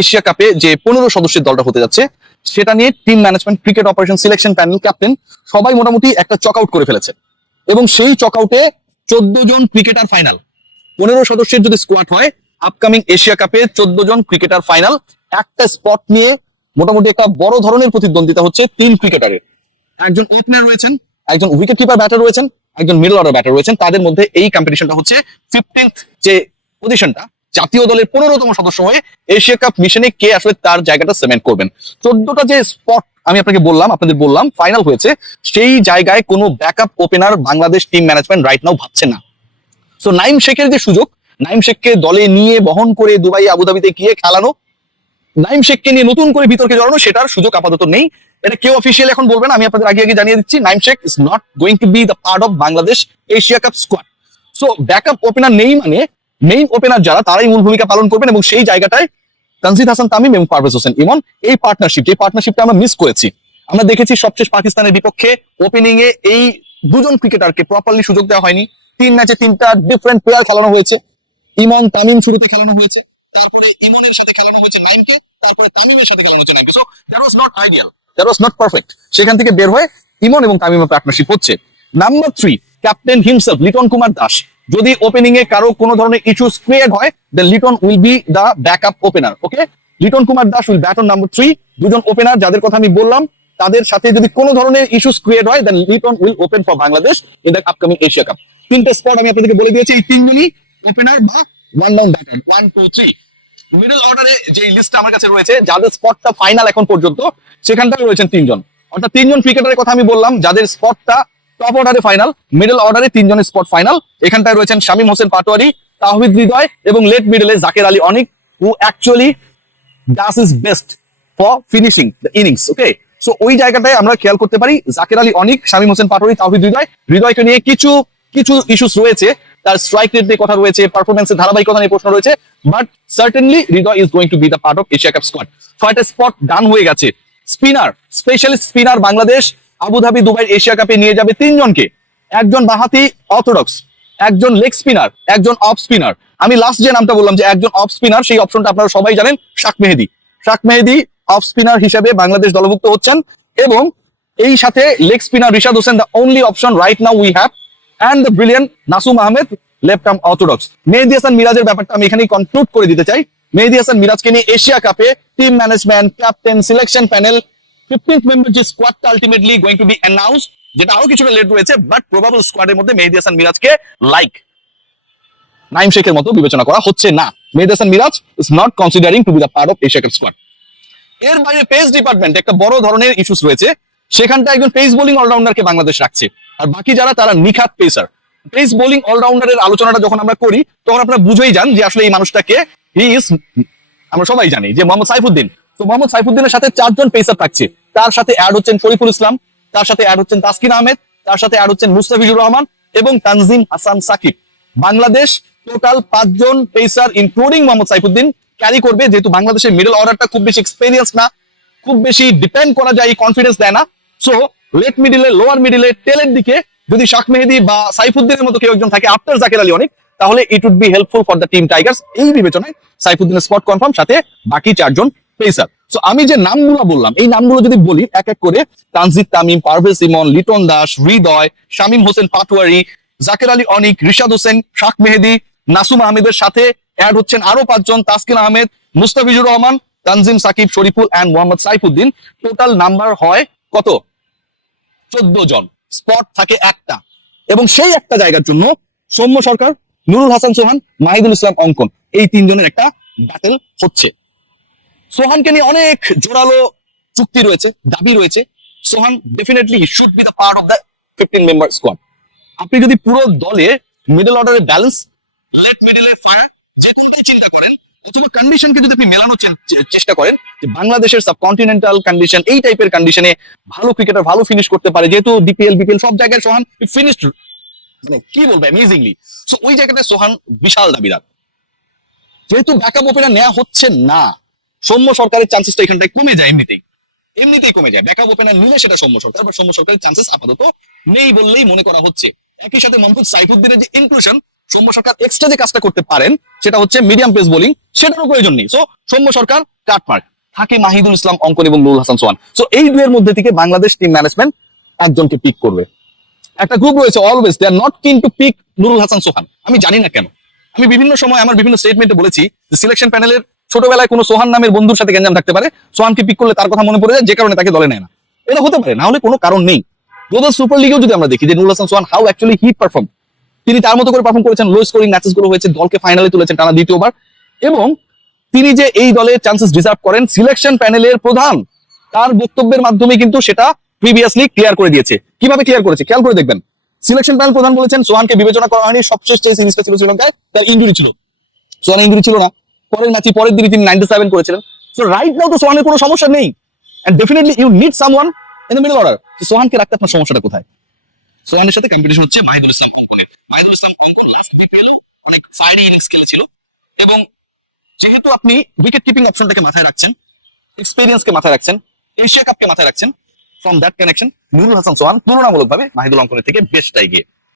Asia কাপে যে পনেরো সদস্যের দলটা হতে যাচ্ছে, সেটা নিয়ে team management cricket operation selection panel captain সবাই মোটামুটি একটা চক আউট করে ফেলেছে। এবং সেই চক আউটে চোদ্দ জন ক্রিকেটার ফাইনাল পনেরো সদস্যের যদি স্কোয়াড হয় আপকামিং এশিয়া কাপে চোদ্দ জন ক্রিকেটার ফাইনাল একটা স্পট নিয়ে মোটামুটি একটা বড় ধরনের প্রতিদ্বন্দ্বিতা হচ্ছে তিন ক্রিকেটারের একজন ওপেনার রয়েছেন, একজন উইকেট কিপার ব্যাটার রয়েছেন, একজন মিডল অর্ডার ব্যাটার রয়েছেন। তাদের মধ্যে এই কম্পিটিশনটা হচ্ছে ফিফটিন্থ যে পজিশনটা জাতীয় দলের পনেরোতম সদস্য হয়ে এশিয়া কাপ মিশনে কে আসলে তার জায়গাটা সিমেন্ট করবেন? চোদ্দটা যে স্পট আমি আপনাকে বললাম, আপনাদের বললাম ফাইনাল হয়েছে, সেই জায়গায় কোনো backup opener Bangladesh team management right now ভাবছে না। সো নাইম শেখের যে সুযোগ, নাইম শেখকে দলে নিয়ে বহন করে দুবাই আবুধাবিতে গিয়ে খেলানো, নাইম শেখকে নিয়ে নতুন করে বিতর্কে জড়ানো, সেটার সুযোগ আপাতত নেই। এটা কেউ অফিসিয়াল এখন বলবেন আমি আপনাদের আগে আগে জানিয়ে দিচ্ছি, Naim Sheikh is not going to be the part of Bangladesh Asia cup squad so backup opener নেই মানে মেইন ওপেনার যারা, তারাই মূল ভূমিকা পালন করবেন এবং সেই জায়গাটায় তানজিদ হাসান, তামিম এবং পারভেজ হোসেন। ইমন, এই পার্টনারশিপ যে পার্টনারশিপটা আমরা মিস করেছি, আমরা দেখেছি সবশেষ পাকিস্তানের বিপক্ষে ওপেনিং এ এই দুজন ক্রিকেটারকে প্রপারলি সুযোগ দেওয়া হয়নি। তিন ম্যাচে তিনটা ডিফারেন্ট প্লেয়ার খেলানো হয়েছে। ইমন, তামিম শুরুতে খেলানো হয়েছে, তারপরে ইমনের সাথে খেলানো হয়েছে নাইমকে তারপরে তামিমের সাথে খেলানো হয়েছে নাইমকে so that was not ideal that was not perfect সেখান থেকে বের হয়ে ইমন এবং তামিমের পার্টনারশিপ হচ্ছে। Number three captain himself Liton Kumar Das. যদি ওপেনিং এ কারও কোনো ধরনের ইস্যুস ক্রিয়েট হয় then Liton will be the backup opener okay Liton Kumar Das will bat number three দুজন ওপেনার যাদের কথা আমি বললাম, তাদের সাথে যদি কোনো ধরনের ইস্যুস ক্রিয়েট হয় then Liton will open for Bangladesh in the upcoming Asia cup তিনটে স্পট আমি আপনাদেরকে বলে দিয়েছি, এই তিনজনই ওপেনার বা one down batter one two three middle অর্ডারে যে লিস্ট আমার কাছে রয়েছে, যাদের স্পটটা ফাইনাল এখন পর্যন্ত, সেখানটায় রয়েছেন তিনজন। অর্থাৎ তিনজন ক্রিকেটারের কথা আমি বললাম, যাদের স্পটটা টপ অর্ডারে ফাইনাল মিডল অর্ডারে তিনজনের স্পট ফাইনাল এখানটায় রয়েছেন শামীম হোসেন পাটোয়ারি, তাহমিদ হৃদয় এবং late মিডলে Jaker Ali Anik who actually does is best for finishing the innings okay so ওই জায়গাটায় আমরা খেয়াল করতে পারি, জাকের আলী অনিক, শামীম হোসেন পাটোয়ারি, তাহমিদ হৃদয়। হৃদয়কে নিয়ে কিছু কিছু ইস্যুস রয়েছে। তার স্ট্রাইক রেট নিয়ে কথা রয়েছে পারফরমেন্সের ধারাবাহিকতা নিয়ে প্রশ্ন রয়েছে but certainly Hridoy is going to be the part of Asia cup squad ছয়টা স্পট ডান হয়ে গেছে। Spinner specialist spinner Bangladesh Abu Dhabi Dubai Asia কাপে নিয়ে যাবে তিনজনকে। একজন বাহাতি অর্থোডক্স, একজন লেগ স্পিনার, একজন অফ স্পিনার। আমি লাস্ট যে নামটা বললাম যে একজন অফ স্পিনার, সেই অপশনটা আপনারা সবাই জানেন, শাক মেহেদি। শাক মেহেদি অফ স্পিনার হিসেবে বাংলাদেশ দলভুক্ত হচ্ছেন এবং এই সাথে leg spinner Rishad Hossain the only option right now we have and the brilliant Nasum Ahmed left arm orthodox. Mehedi Hasan মিরাজের ব্যাপারটা আমি এখানেই কনক্লুড করে দিতে চাই। মেহেদি হাসান মিরাজকে নিয়ে এশিয়া কাপে team management captain selection panel যে স্কোয়াডটা আলটিমেটলি টু বি যেটা আরও কিছুটা লেট বাট স্কোয়াডের মধ্যে হাসান মিরাজকে লাইক নাইম শেখের মতো বিবেচনা করা হচ্ছে না। Hasan Miraz is not considering to be part of Asia cup squad এর বাইরে পেস ডিপার্টমেন্ট একটা বড় ধরনের ইস্যুস রয়েছে। সেখানটা একজন পেস বোলিং অলরাউন্ডারকে বাংলাদেশ রাখছে। আর বাকি যারা, তারা নিখাত পেসার পেস বোলিং অলরাউন্ডারের আলোচনাটা যখন আমরা করি, তখন আপনারা বুঝেই যান যে আসলে এই মানুষটাকে হি ইজ আমরা সবাই জানি যে মোহাম্মদ সাইফুদ্দিন তো মোহাম্মদ সাইফুদ্দিনের সাথে চারজন পেসার থাকছে। তার সাথে অ্যাড হচ্ছেন শরীফুল ইসলাম, তার সাথে অ্যাড হচ্ছেন তাসকিন আহমেদ, তার সাথে অ্যাড হচ্ছেন মুস্তাফিজুর রহমান এবং তানজিম হাসান সাকিব। বাংলাদেশ টোটাল পাঁচজন pacer including Mohammad Saifuddin carry করবে। যেহেতু বাংলাদেশের মিডল অর্ডারটা খুব বেশি এক্সপেরিয়েন্স না, খুব বেশি ডিপেন্ড করা যায় কনফিডেন্স দেয় না। সো লেট মিডিলে লোয়ার মিডিলে টেলের দিকে যদি শাক মেহেদি বা সাইফুদ্দিনের মতো কেউ একজন থাকে আফটার জাকির আলী অনেক, তাহলে it would be helpful for the team Tigers এই বিবেচনায় সাইফুদ্দিনের স্পট কনফার্ম সাথে বাকি চারজন পেসার সো আমি যে নামগুলো বললাম, এই নামগুলো যদি বলি, এক এক করে, তানজিদ তামিম, পারভেজ ইমন, লিটন দাস, হৃদয়, শামীম হোসেন পাটোয়ারি, জাকির আলী অনিক, রিশাদ হোসেন, শাক মেহেদি, নাসুম আহমেদের সাথে অ্যাড হচ্ছেন আরও পাঁচজন, Taskin Ahmed, Mustafizur Rahman, Tanzim Sakib, Shoriful and Mohammad Saifuddin. Total number হয় কত? চোদ্দ জন। স্পট থাকে একটা। এবং সেই একটা জায়গার জন্য সৌম্য সরকার, নুরুল হাসান সোহান, মাহিদুল ইসলাম অঙ্কন। এই তিনজনের একটা ব্যাটেল হচ্ছে। সোহানকে নিয়ে অনেক জোরালো চুক্তি রয়েছে, দাবি রয়েছে। Sohan definitely should be the part of the fifteen member squad আপনি যদি পুরো দলে মিডল অর্ডারের ব্যালেন্স লেট মিডলে ফায়ার যে কোনোটাই চিন্তা করেন, অথবা কন্ডিশনকে যদি আপনি মেলানোর চেষ্টা করেন, যে বাংলাদেশের সাবকন্টিনেন্টাল কন্ডিশন এই টাইপের কন্ডিশনে ভালো ক্রিকেটার ভালো ফিনিশ করতে পারে, যেহেতু ডিপিএল বিপিএল সব জায়গায় সোহান ফিনিশড মানে কি বলব অ্যামেজিংলি সো ওই জায়গাটায় সোহান বিশাল দাবিদার। যেহেতু ব্যাকআপ ওপেনার নেওয়া হচ্ছে না সৌম্য সরকারের চান্সেসটা এখানটায় কমে যায় এমনিতেই। এমনিতেই কমে যায়। ব্যাকআপ ওপেনার নিলে সেটা সৌম্য সরকার। বা সৌম্য সরকারের চান্সেস আপাতত নেই বললেই মনে করা হচ্ছে। একই সাথে মোহাম্মদ সাইফুদ্দিনের যে ইনক্লুশন সৌম্য সরকার এক্সট্রা যে কাজটা করতে পারেন, সেটা হচ্ছে মিডিয়াম পেস বোলিং সেটারও প্রয়োজন নেই। সো সৌম্য সরকার কাটমার্ক থাকে মাহিদুল ইসলাম, অঙ্কন এবং নুরুল হাসান সোহান। সো এই দুয়ের মধ্যে থেকে বাংলাদেশ টিম ম্যানেজমেন্ট একজনকে পিক করবে। একটা গ্রুপ রয়েছে always they are not keen to pick Nurul Hasan Sohan. আমি জানি না কেন। আমি বিভিন্ন সময় আমার বিভিন্ন স্টেটমেন্টে বলেছি যে সিলেকশন প্যানেলের ছোটবেলায় কোনো সোহান নামের বন্ধুর সাথে গেঞ্জাম থাকতে পারে, সোহানকে পিক করলে তার কথা মনে পড়ে যায়, যে কারণে তাকে দলে নেয় না। এটা হতে পারে, না হলে কোনো কারণ নেই। গ্লোবাল সুপার লিগেও যদি আমরা দেখি, যে Nurul Hasan, Sohan how actually he perform তিনি তার মতো করে পারফর্ম করেছেন লো স্কোরিং ম্যাচেসগুলো হয়েছে, দলকে ফাইনালে তুলেছেন টানা দ্বিতীয়বার। এবং তিনি যে এই দলে চান্সেস ডিজার্ভ করেন সিলেকশন প্যানেলের প্রধান, তার বক্তব্যের মাধ্যমে কিন্তু সেটা প্রিভিয়াসলি ক্লিয়ার করে দিয়েছে। কীভাবে ক্লিয়ার করেছে? খেয়াল করে দেখবেন। সিলেকশন প্যানেল প্রধান বলেছেন, সোহানকে বিবেচনা করা হয়নি, সবশেষ যে সিরিজটা ছিল শ্রীলঙ্কায়, তার ইঞ্জুরি ছিল। সোহান ইঞ্জুরি ছিল না। পরের ম্যাচে পরের দিনই তিনি নাইনটি সেভেন করেছিলেন। সো রাইট নাও তো সোহানের কোনো সমস্যা নেই। And definitely you need someone in the middle order সোহানকে রাখতে আপনার সমস্যাটা কোথায়? সোহানের সাথে কম্পিটিশন হচ্ছে মাহিদুল ইসলাম অঙ্কনের মাহিদুল ইসলাম অঙ্কন লাস্ট বিপিএল অনেক ফায়ারি ইনিংস খেলেছিল। এবং যেহেতু আপনি উইকেট কিপিং অপশনটাকে মাথায় রাখছেন এক্সপিরিয়েন্সকে মাথায় রাখছেন এশিয়া কাপকে মাথায় রাখছেন from that connection Nurul Hasan Sohan তুলনামূলকভাবে মাহিদুল অঙ্কনের থেকে বেস্টটা এগিয়ে